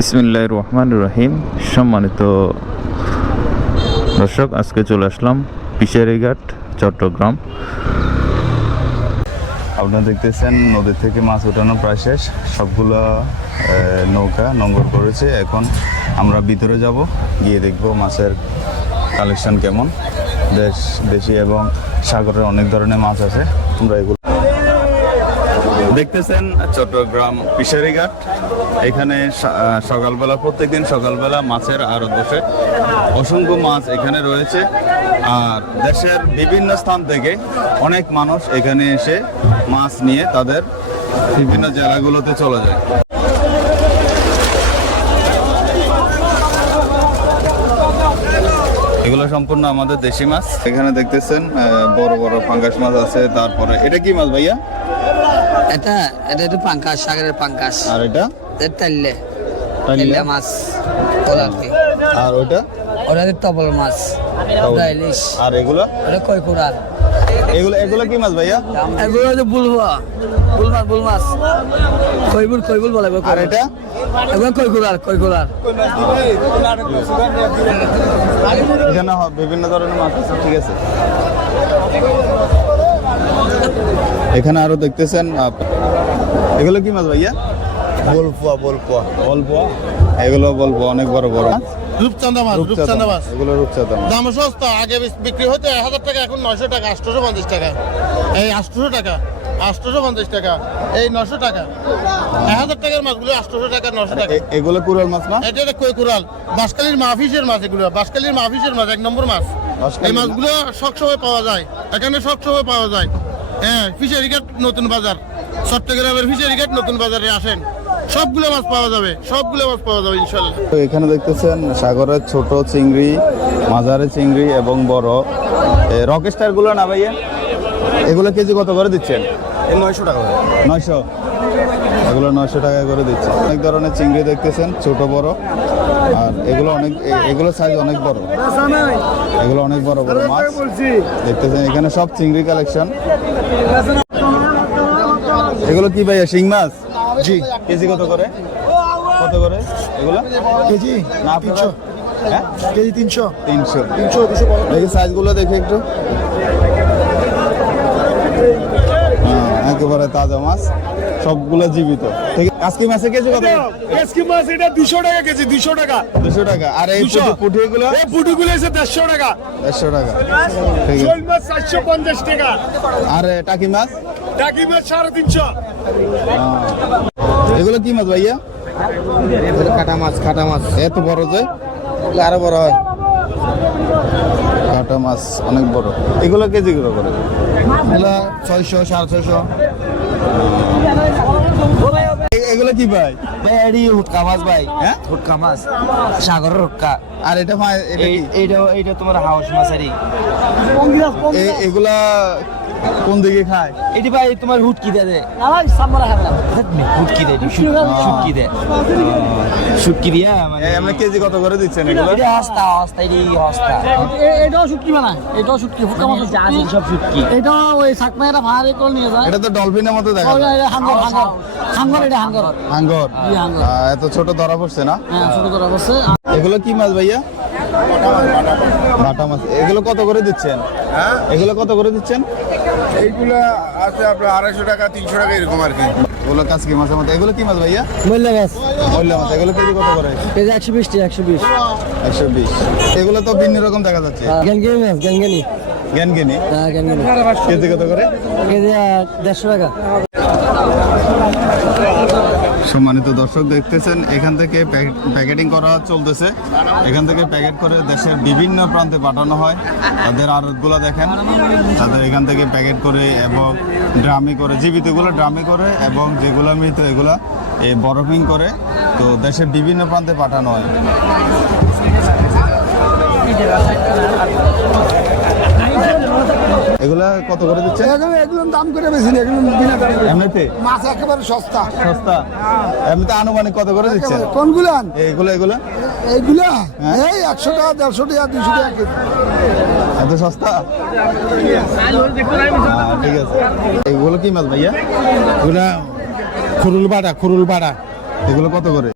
বিসমিল্লাহ রহমান রহিম। সম্মানিত দর্শক, আজকে চলে আসলাম পিসারিঘাট চট্টগ্রাম। আপনারা দেখতেছেন নদী থেকে মাছ ওঠানো প্রায় শেষ। সবগুলো নৌকা নোঙ্গর করেছে। এখন আমরা ভিতরে যাব, গিয়ে দেখব মাছের কালেকশন কেমন। দেশ, দেশি এবং সাগরের অনেক ধরনের মাছ আছে। তোমরা এগুলো দেখতেছেন চট্টগ্রাম ফিশারিঘাট। এখানে সা- আহ, সকালবেলা প্রত্যেকদিন সকালবেলা মাছের আড়ত বসে। অসংখ্য মাছ এখানে রয়েছে। আর দেশের বিভিন্ন স্থান থেকে অনেক মানুষ এখানে এসে মাছ নিয়ে তাদের বিভিন্ন জেলাগুলোতে চলে যায়। এগুলো সম্পূর্ণ আমাদের দেশি মাছ। এখানে দেখতেছেন বড় বড় ফাঙ্গাস মাছ আছে। তারপরে এটা কি মাছ ভাইয়া? এটা এটা একটু পাঙ্কাস সাগরের পাঙ্কাস আর এটা? এটা তাইলে তাইলে? মাছ ওটা আর ওটা ওটা তবল মাছ। ইলিশ। আর এগুলো? ওটা কই কুড়াল এগুলো এগুলো কি মাছ ভাইয়া? এগুলো হচ্ছে বুলবা বুল মাছ বুল মাছ। কইবুল কইবুল বলে আর এটা? এগুলো কই কুড়াল কই কুড়াল এখানে বিভিন্ন ধরনের মাছ আছে ঠিক আছে। এখানে আরও দেখতেছেন আপ- এগুলো কি মাছ ভাইয়া? বলপুয়া বলপুয়া। অল্প এগুলো বলব অনেক বড় বড়। মাছ রূপচাঁদা মাছ রূপচাঁদা মাছ। এগুলো রূপচাঁদা দাম সস্তা আগে বিক্রি হতো এক হাজার টাকা এখন নয়শো টাকা আটশোশো পঞ্চাশ টাকা। এই আটশোশো টাকা আটশোশো পঞ্চাশ টাকা এই নশো টাকা। এক হাজার টাকার মাছগুলো আটশোশো টাকা নশো টাকা। এগুলো কুড়াল মাছ না? এটা কই বাঁশকালির মাহফিসের মাছ এগুলো বাঁশকালির মাহফিসের মাছ এক নম্বর মাছ। এই মাছগুলো সব সময় পাওয়া যায় এখানে সবসময় পাওয়া যায়। হ্যাঁ ফিশারি ঘাট নতুন বাজার। চট্টগ্রামের ফিশারি ঘাট নতুন বাজারে আসেন। সবগুলো মাছ পাওয়া যাবে সবগুলো মাছ পাওয়া যাবে ইনশাল্লাহ। তো এখানে দেখতেছেন সাগরের ছোট চিংড়ি মাঝারি চিংড়ি এবং বড়। রকেস্টারগুলো না ভাইয়া? এগুলো কেজি কত করে দিচ্ছেন? নয়শো টাকা নয়শো? এগুলো নয়শো টাকা করে দিচ্ছে অনেক ধরনের চিংড়ি দেখতেছেন ছোট বড়। আর এগুলো অনেক এগুলো সাইজ অনেক বড়। এগুলো অনেক বড় বড় মাছ। দেখতেছেন এখানে সব চিংড়ি কালেকশন এগুলো কি ভাইয়া শিং মাছ? জি। কেজি কত করে? কত করে? এগুলো? কেজি না তিনশো। হ্যাঁ? কেজি তিনশো। তিনশো। তিনশো দুশো সাইজগুলো দেখি একটু। একেবারে তাজা মাছ সবগুলো জীবিত। ঠিক আছে? আজকে মাছে কেজি কত? এসকি মাছ এটা দুশো টাকা কেজি দুশো টাকা। দুশো টাকা। আর এই পুঁটিগুলো? এই পুটুগুলো এসে দেড়শো টাকা। দেড়শো টাকা। ঠিক আছে। মাছ চারশো পঞ্চাশ টাকা। আর টাকি মাছ? টাকি মাছ সাড়ে তিনশো। এগুলো কি মাছ ভাইয়া? কাটা মাছ কাটা মাছ। এত বড় যে? আরও বড় হয়। কাটা মাছ অনেক বড়। এগুলো কেজি করে? এগুলা ছয়শো সাড়ে ছয়শো। এগুলো কি ভাই? ভাই এডি হুটকা মাছ ভাই। হ্যাঁ? হুটকা মাছ। সাগরের হুটকা। আর এটা এটা এটা কি? এইটা এইটা তোমার হাউস মাছারি এ- এগুলা কোন দিকে খায়? এটি ভাই তোমার হুটকি দেয় হুটকি দেয় শুটকি দেয়। শুটকি দিয়া। মানে এ, আমরা কেজি কত করে দিচ্ছেন এগুলো? এটা হস্তা হস্তা এটি হস্তা। এটাও শুটকি বানায়। এটাও শুটকি ফুটকা মাছ যা আছে সব শুটকি এটা ওই সাকমা এটা ভাড়া করে নিয়ে যায়। এটা তো ডলফিনের মতো দেখা যায়। হাঙ্গর হাঙ্গর। হাঙ্গর। এটা হাঙ্গর। হাঙ্গর। এত ছোট ধরা পড়ছে না? হ্যাঁ ছোট করে বসে এগুলো কি মাছ ভাইয়া? বাটা মাছ। এগুলো কত করে দিচ্ছেন? এগুলো কত করে দিচ্ছেন? এইগুলো আছে আপনার আড়াইশো টাকা তিনশো টাকা এরকম আর কি। এগুলো কাজকি মাছের মতো। এগুলো কি মাছ ভাইয়া? মূল্য মাছ। মল্লা মাছ। এগুলো কেজি কত করে? কেজি একশো বিশ টাকা একশো বিশ। একশো বিশ। এগুলো তো ভিন্ন রকম দেখা যাচ্ছে। গ্যানগিনি মাছ গ্যানগিনি। জ্ঞান হ্যাঁ গ্যানগিনি। কেজি কত করে? কেজি দেড়শো টাকা। সম্মানিত দর্শক দেখতেছেন, এখান থেকে প্যাকেটিং করা চলতেছে। এখান থেকে প্যাকেট করে দেশের বিভিন্ন প্রান্তে পাঠানো হয়। তাদের আড়তগুলো দেখেন। তাদের এখান থেকে প্যাকেট করে এবং ড্রামে করে, জীবিতগুলো ড্রামে করে এবং যেগুলো মৃত, এগুলো বরফিং করে তো দেশের বিভিন্ন প্রান্তে পাঠানো হয়। এগুলা কত করে দিচ্ছে এগুলো দাম করে বেশি না এগুলো বিনা দাম। এমনিতে? মাছ একেবারে সস্তা। সস্তা? এমনিতে আনুমানিক কত করে দিচ্ছেন? কোনগুলো? এগুলো এগুলো এইগুলো? হ্যাঁ? এই একশো টাকা দেড়শো টাকা দুশো টাকা কেজি। এত সস্তা? হ্যাঁ, ঠিক আছে। এগুলো কি মাছ ভাইয়া? এগুলা খুরুল বাড়া খুরুল বাড়া এগুলো কত করে?